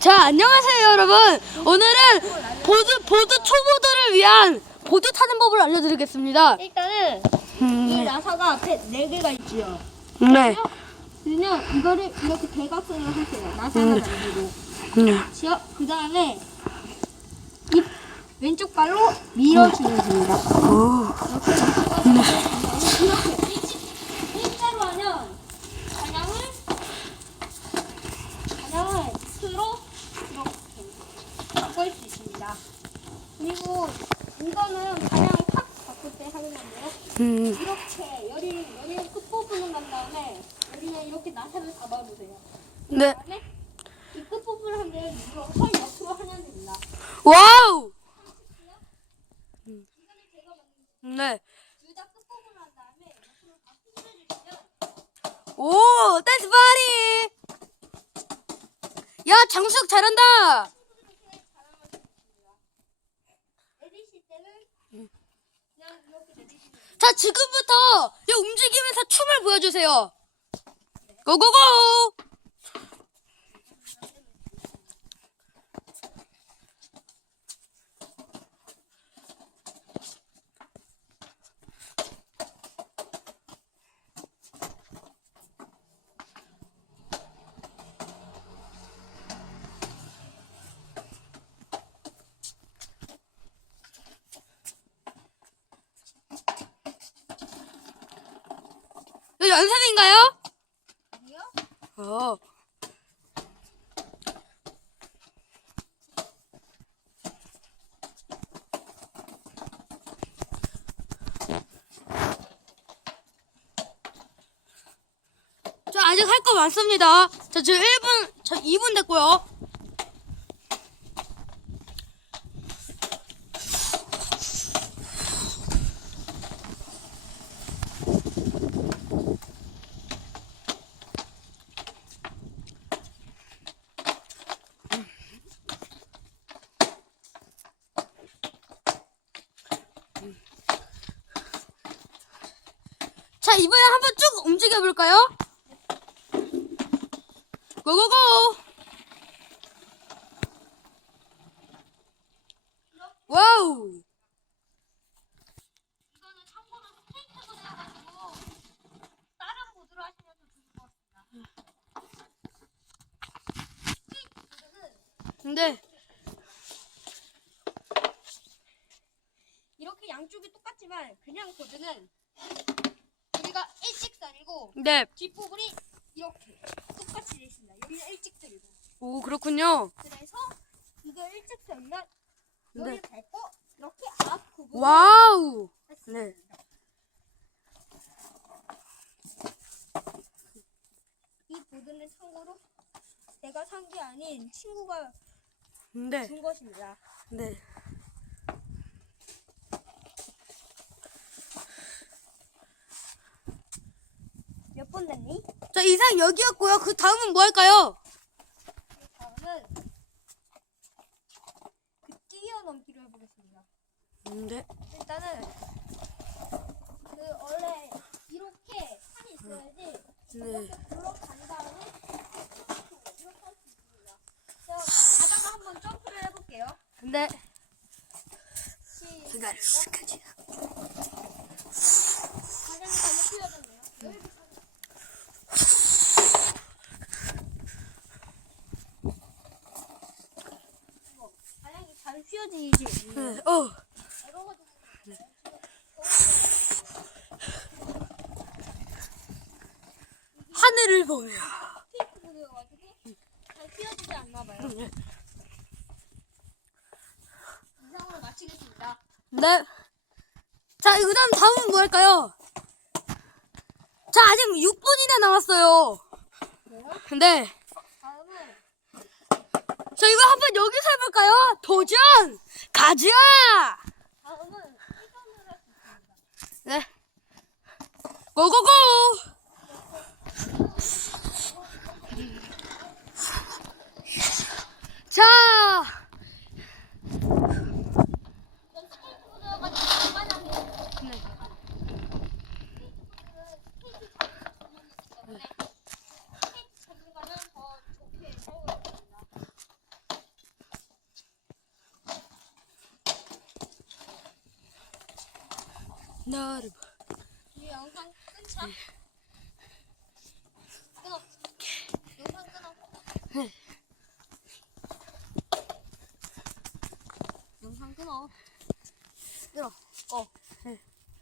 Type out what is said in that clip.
자, 안녕하세요, 여러분. 오늘은 보드, 보드 초보들을 위한 보드 타는 법을 알려드리겠습니다. 일단은 이 음, 나사가 앞에 네 개가 있지요. 네. 그냥 이거를 이렇게 대각선으로 하세요. 나사 하나 만들고. 네. 지어 그 다음에 이 왼쪽 발로 밀어주면 됩니다. 오, 이렇게 일자로 하면 방향을 방향을 X로 이렇게 바꿀 수 있습니다. 그리고 이거는 방향 확 바꿀 때 하는 건데요. 음, 이렇게 열이 열이 끝부분을 간 다음에 여기는 이렇게 나사를 잡아주세요. 네. 그다음에 이 끝부분을 하면 이거 헐 옆으로 하면 됩니다. 와우! 만든 네. 둘 다 끝부분을 한 다음에 옆으로 다 풀어주시면 오, 댄스 파리! 야, 장숙 잘한다! 이렇게 잘하면 됩니다. 내리실 때는 그냥 이렇게 내리시면 됩니다. 자, 지금부터 이 움직이면서 춤을 보여주세요. 고고고! 연습인가요? 아니요? 어. 저 아직 할 거 많습니다. 저 지금 1분, 저 2분 됐고요. 자, 이번에 한번 쭉 움직여 볼까요? 고고고! 와우! 근데, 양쪽이 똑같지만 그냥 보드는 여기가 일직선이고 네. 뒷부분이 이렇게 똑같이 되어 있습니다. 여기는 일직선이고 오, 그렇군요. 그래서 이거 일직선이면 네. 여기 밟고 이렇게 앞 부분을 와우! 네. 이 보드는 참고로 내가 산 게 아닌 친구가 네. 준 것입니다. 네. 됐니? 자, 이상 여기였고요. 그 다음은 뭐 할까요? 다음은 그 뛰어넘기를 해보겠습니다. 네. 일단은 그 원래 이렇게 판이 있어야지 네. 이렇게 굴러간 다음에 이렇게 할 수 있습니다. 자, 가다가 한번 점프를 해볼게요. 네. 시작. 기다려, 시작하지. 가장 잘못 뛰어졌네요. 여기 네. 어. 하늘을 보며. 네. 네. 자, 그 다음 다음은 뭐 할까요? 자, 아직 6분이나 남았어요. 그래요? 근데, 다음은 자, 이거 한번 여기서 해볼까요? 도전! 가자! 다음은 있습니다. 네. 고고고! 자, 이건 스케이트보드여가지고 일반하게 네. 스케이트 전문이기 때문에 스케이트 전문가는 더 좋게 사용을 합니다. 너를 이 영상 끊자. 끊어. 영상 끊어. 영상 끊어. 들어. 어.